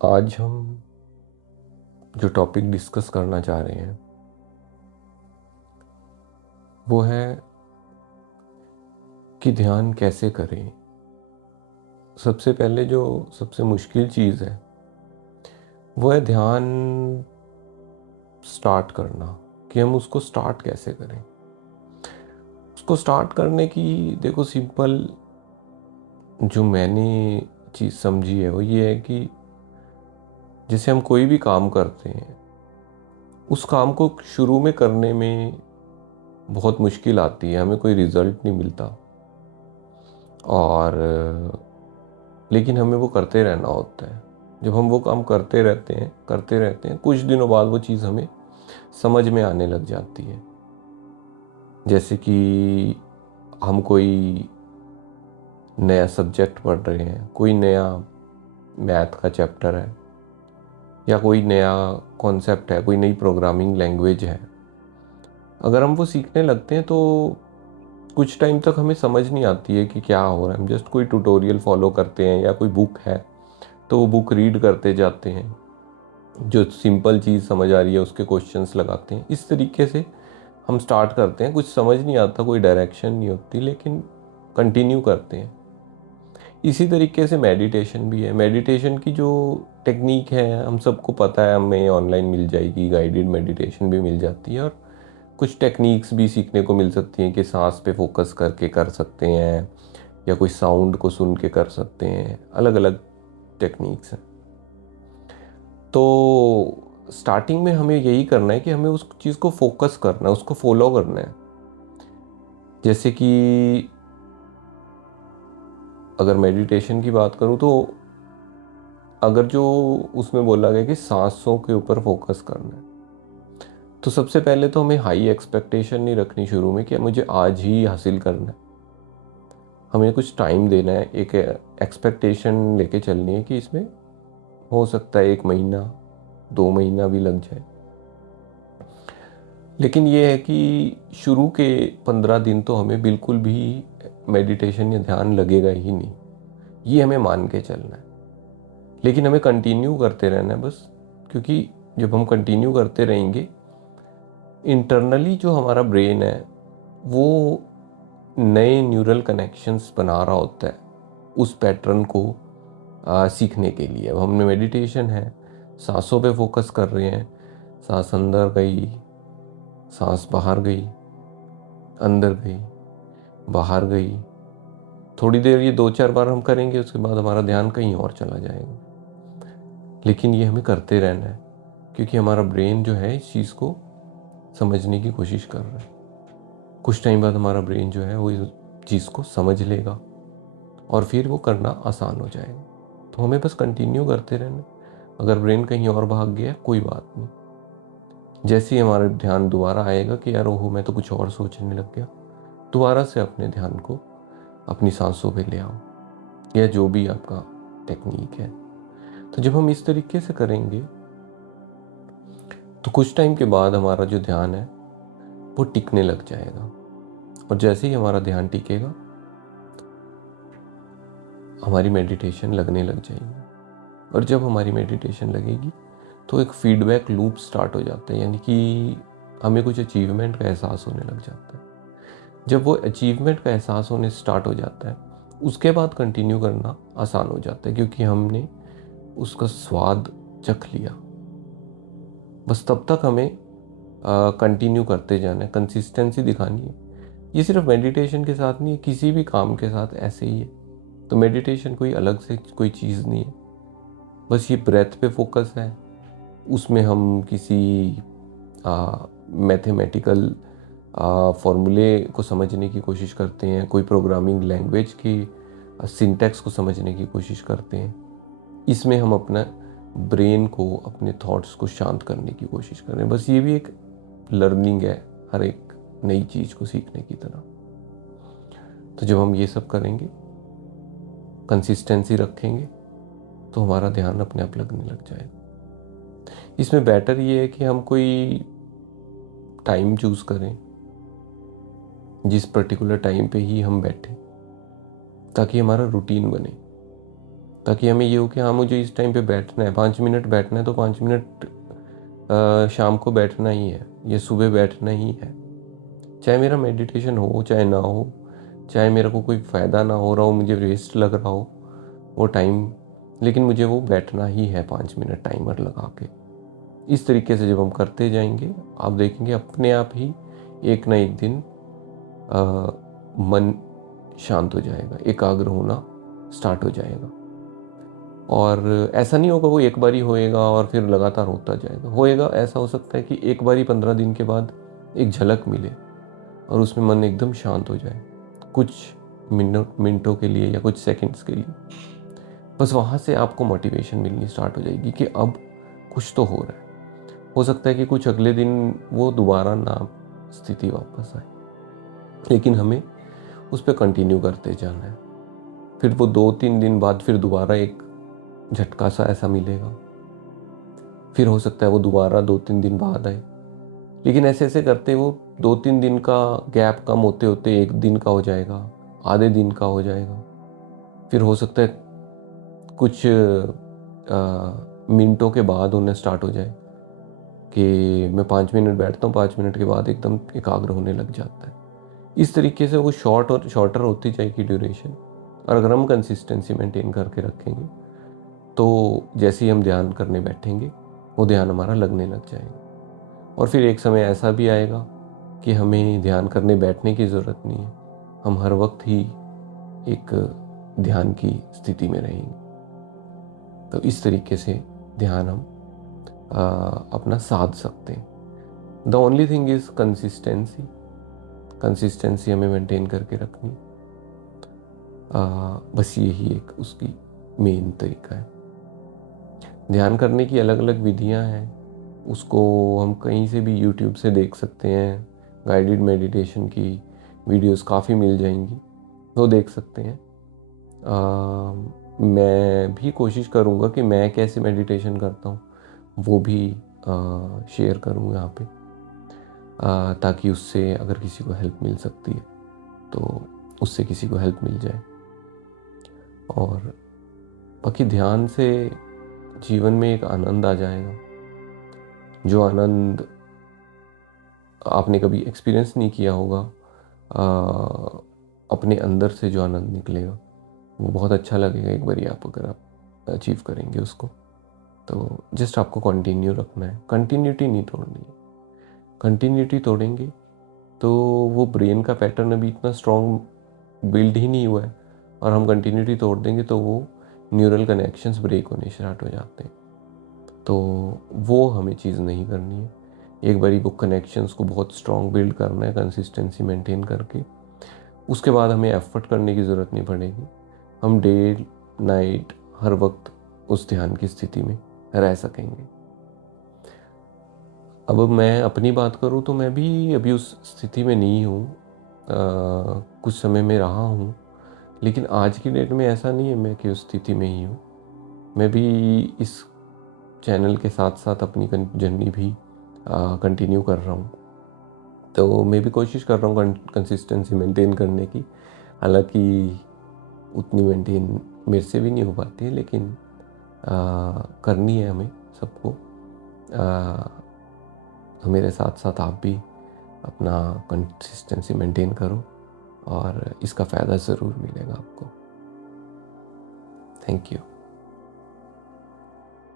आज हम जो टॉपिक डिस्कस करना चाह रहे हैं वो है कि ध्यान कैसे करें। सबसे पहले जो सबसे मुश्किल चीज़ है वो है ध्यान स्टार्ट करना, कि हम उसको स्टार्ट कैसे करें। उसको स्टार्ट करने की देखो सिंपल जो मैंने चीज़ समझी है वो ये है कि जैसे हम कोई भी काम करते हैं उस काम को शुरू में करने में बहुत मुश्किल आती है, हमें कोई रिजल्ट नहीं मिलता और लेकिन हमें वो करते रहना होता है। जब हम वो काम करते रहते हैं कुछ दिनों बाद वो चीज़ हमें समझ में आने लग जाती है। जैसे कि हम कोई नया सब्जेक्ट पढ़ रहे हैं, कोई नया मैथ का चैप्टर है या कोई नया कॉन्सेप्ट है, कोई नई प्रोग्रामिंग लैंग्वेज है। अगर हम वो सीखने लगते हैं तो कुछ टाइम तक हमें समझ नहीं आती है कि क्या हो रहा है। हम जस्ट कोई ट्यूटोरियल फॉलो करते हैं या कोई बुक है तो वो बुक रीड करते जाते हैं, जो सिंपल चीज़ समझ आ रही है उसके क्वेश्चंस लगाते हैं। इस तरीके से हम स्टार्ट करते हैं, कुछ समझ नहीं आता, कोई डायरेक्शन नहीं होती, लेकिन कंटिन्यू करते हैं। इसी तरीके से मेडिटेशन भी है। मेडिटेशन की जो टेक्निक है हम सबको पता है, हमें ऑनलाइन मिल जाएगी, गाइडेड मेडिटेशन भी मिल जाती है और कुछ टेक्निक्स भी सीखने को मिल सकती हैं कि सांस पे फोकस करके कर सकते हैं या कोई साउंड को सुन के कर सकते हैं। अलग अलग टेक्निक्स हैं। तो स्टार्टिंग में हमें यही करना है कि हमें उस चीज़ को फोकस करना है, उसको फॉलो करना है। जैसे कि अगर मेडिटेशन की बात करूँ तो अगर जो उसमें बोला गया कि सांसों के ऊपर फोकस करना है, तो सबसे पहले तो हमें हाई एक्सपेक्टेशन नहीं रखनी शुरू में कि मुझे आज ही हासिल करना है। हमें कुछ टाइम देना है, एक एक्सपेक्टेशन लेके चलनी है कि इसमें हो सकता है 1 महीना 2 महीना भी लग जाए। लेकिन ये है कि शुरू के 15 दिन तो हमें बिल्कुल भी मेडिटेशन या ध्यान लगेगा ही नहीं, ये हमें मान के चलना है। लेकिन हमें कंटिन्यू करते रहना है बस, क्योंकि जब हम कंटिन्यू करते रहेंगे इंटरनली जो हमारा ब्रेन है वो नए न्यूरल कनेक्शंस बना रहा होता है उस पैटर्न को सीखने के लिए। अब हमने मेडिटेशन है, सांसों पे फोकस कर रहे हैं, सांस अंदर गई, सांस बाहर गई, अंदर गई, बाहर गई। थोड़ी देर ये 2-4 बार हम करेंगे, उसके बाद हमारा ध्यान कहीं और चला जाएगा। लेकिन ये हमें करते रहना है क्योंकि हमारा ब्रेन जो है इस चीज़ को समझने की कोशिश कर रहा है। कुछ टाइम बाद हमारा ब्रेन जो है वो इस चीज़ को समझ लेगा और फिर वो करना आसान हो जाएगा। तो हमें बस कंटिन्यू करते रहना है। अगर ब्रेन कहीं और भाग गया कोई बात नहीं, जैसे ही हमारा ध्यान दोबारा आएगा कि यार ओहो मैं तो कुछ और सोचने लग गया, दोबारा से अपने ध्यान को अपनी सांसों पे ले आओ या जो भी आपका टेक्निक है। तो जब हम इस तरीके से करेंगे तो कुछ टाइम के बाद हमारा जो ध्यान है वो टिकने लग जाएगा। और जैसे ही हमारा ध्यान टिकेगा हमारी मेडिटेशन लगने लग जाएगी। और जब हमारी मेडिटेशन लगेगी तो एक फीडबैक लूप स्टार्ट हो जाता है, यानी कि हमें कुछ अचीवमेंट का एहसास होने लग जाता है। जब वो अचीवमेंट का एहसास होने स्टार्ट हो जाता है उसके बाद कंटिन्यू करना आसान हो जाता है, क्योंकि हमने उसका स्वाद चख लिया। बस तब तक हमें कंटिन्यू करते जाना है, कंसिस्टेंसी दिखानी है। ये सिर्फ मेडिटेशन के साथ नहीं है, किसी भी काम के साथ ऐसे ही है। तो मेडिटेशन कोई अलग से कोई चीज़ नहीं है, बस ये ब्रेथ पे फोकस है। उसमें हम किसी मैथमेटिकल फॉर्मूले को समझने की कोशिश करते हैं, कोई प्रोग्रामिंग लैंग्वेज की सिंटैक्स को समझने की कोशिश करते हैं। इसमें हम अपना ब्रेन को, अपने थॉट्स को शांत करने की कोशिश कर रहे हैं। बस ये भी एक लर्निंग है, हर एक नई चीज़ को सीखने की तरह। तो जब हम ये सब करेंगे, कंसिस्टेंसी रखेंगे, तो हमारा ध्यान अपने आप लगने लग जाएगा। इसमें बेटर ये है कि हम कोई टाइम चूज़ करें, जिस पर्टिकुलर टाइम पे ही हम बैठें, ताकि हमारा रूटीन बने, ताकि हमें ये हो कि हाँ मुझे इस टाइम पे बैठना है, 5 मिनट बैठना है तो 5 मिनट शाम को बैठना ही है, ये सुबह बैठना ही है। चाहे मेरा मेडिटेशन हो चाहे ना हो, चाहे मेरे को कोई फ़ायदा ना हो रहा हो, मुझे वेस्ट लग रहा हो वो टाइम, लेकिन मुझे वो बैठना ही है 5 मिनट टाइमर लगा के। इस तरीके से जब हम करते जाएंगे, आप देखेंगे अपने आप ही एक ना एक दिन मन शांत हो जाएगा, एकाग्र होना स्टार्ट हो जाएगा। और ऐसा नहीं होगा वो एक बार ही होएगा और फिर लगातार होता जाएगा। होएगा, ऐसा हो सकता है कि एक बार ही 15 दिन के बाद एक झलक मिले और उसमें मन एकदम शांत हो जाए, कुछ मिनटों के लिए या कुछ सेकंड्स के लिए। बस वहाँ से आपको मोटिवेशन मिलनी स्टार्ट हो जाएगी कि अब कुछ तो हो रहा है। हो सकता है कि कुछ अगले दिन वो दोबारा ना स्थिति वापस आए, लेकिन हमें उस पर कंटिन्यू करते जाना है। फिर वो 2-3 दिन बाद फिर दोबारा एक झटका सा ऐसा मिलेगा, फिर हो सकता है वो दोबारा 2-3 दिन बाद आए, लेकिन ऐसे ऐसे करते वो 2-3 दिन का गैप कम होते होते 1 दिन का हो जाएगा, आधे दिन का हो जाएगा। फिर हो सकता है कुछ मिनटों के बाद होने स्टार्ट हो जाए कि मैं 5 मिनट बैठता हूँ, 5 मिनट के बाद एकदम एकाग्र होने लग जाता है। इस तरीके से वो शॉर्ट और शॉर्टर होती जाएगी ड्यूरेशन। और अगर हम कंसिस्टेंसी मेंटेन करके रखेंगे तो जैसे ही हम ध्यान करने बैठेंगे वो ध्यान हमारा लगने लग जाएगा। और फिर एक समय ऐसा भी आएगा कि हमें ध्यान करने बैठने की ज़रूरत नहीं है, हम हर वक्त ही एक ध्यान की स्थिति में रहेंगे। तो इस तरीके से ध्यान हम अपना साध सकते हैं। The only thing is consistency हमें मेंटेन करके रखनी। बस यही एक उसकी मेन तरीका है। ध्यान करने की अलग अलग विधियां हैं, उसको हम कहीं से भी यूट्यूब से देख सकते हैं। गाइडेड मेडिटेशन की वीडियोस काफ़ी मिल जाएंगी, वो देख सकते हैं। मैं भी कोशिश करूँगा कि मैं कैसे मेडिटेशन करता हूँ वो भी शेयर करूँ यहाँ पे, ताकि उससे अगर किसी को हेल्प मिल सकती है तो उससे किसी को हेल्प मिल जाए। और बाकी ध्यान से जीवन में एक आनंद आ जाएगा, जो आनंद आपने कभी एक्सपीरियंस नहीं किया होगा। अपने अंदर से जो आनंद निकलेगा वो बहुत अच्छा लगेगा एक बारी आप अगर आप अचीव करेंगे उसको। तो जस्ट आपको कंटिन्यू रखना है, कंटिन्यूटी नहीं तोड़नी है। कंटिन्यूटी तोड़ेंगे तो वो ब्रेन का पैटर्न अभी इतना स्ट्रॉन्ग बिल्ड ही नहीं हुआ है, और हम कंटिन्यूटी तोड़ देंगे तो वो न्यूरल कनेक्शंस ब्रेक होने स्टार्ट हो जाते हैं। तो वो हमें चीज़ नहीं करनी है। एक बारी वो कनेक्शंस को बहुत स्ट्रॉन्ग बिल्ड करना है कंसिस्टेंसी मेंटेन करके, उसके बाद हमें एफर्ट करने की ज़रूरत नहीं पड़ेगी। हम डे नाइट हर वक्त उस ध्यान की स्थिति में रह सकेंगे। अब मैं अपनी बात करूँ तो मैं भी अभी उस स्थिति में नहीं हूँ, कुछ समय में रहा हूँ, लेकिन आज की डेट में ऐसा नहीं है मैं कि उस स्थिति में ही हूँ। मैं भी इस चैनल के साथ साथ अपनी जर्नी भी कंटिन्यू कर रहा हूँ। तो मैं भी कोशिश कर रहा हूँ कंसिस्टेंसी मेंटेन करने की। हालांकि उतनी मेंटेन मेरे से भी नहीं हो पाती है, लेकिन करनी है हमें सबको। तो मेरे साथ साथ आप भी अपना कंसिस्टेंसी मेंटेन करो और इसका फ़ायदा ज़रूर मिलेगा आपको। Thank you.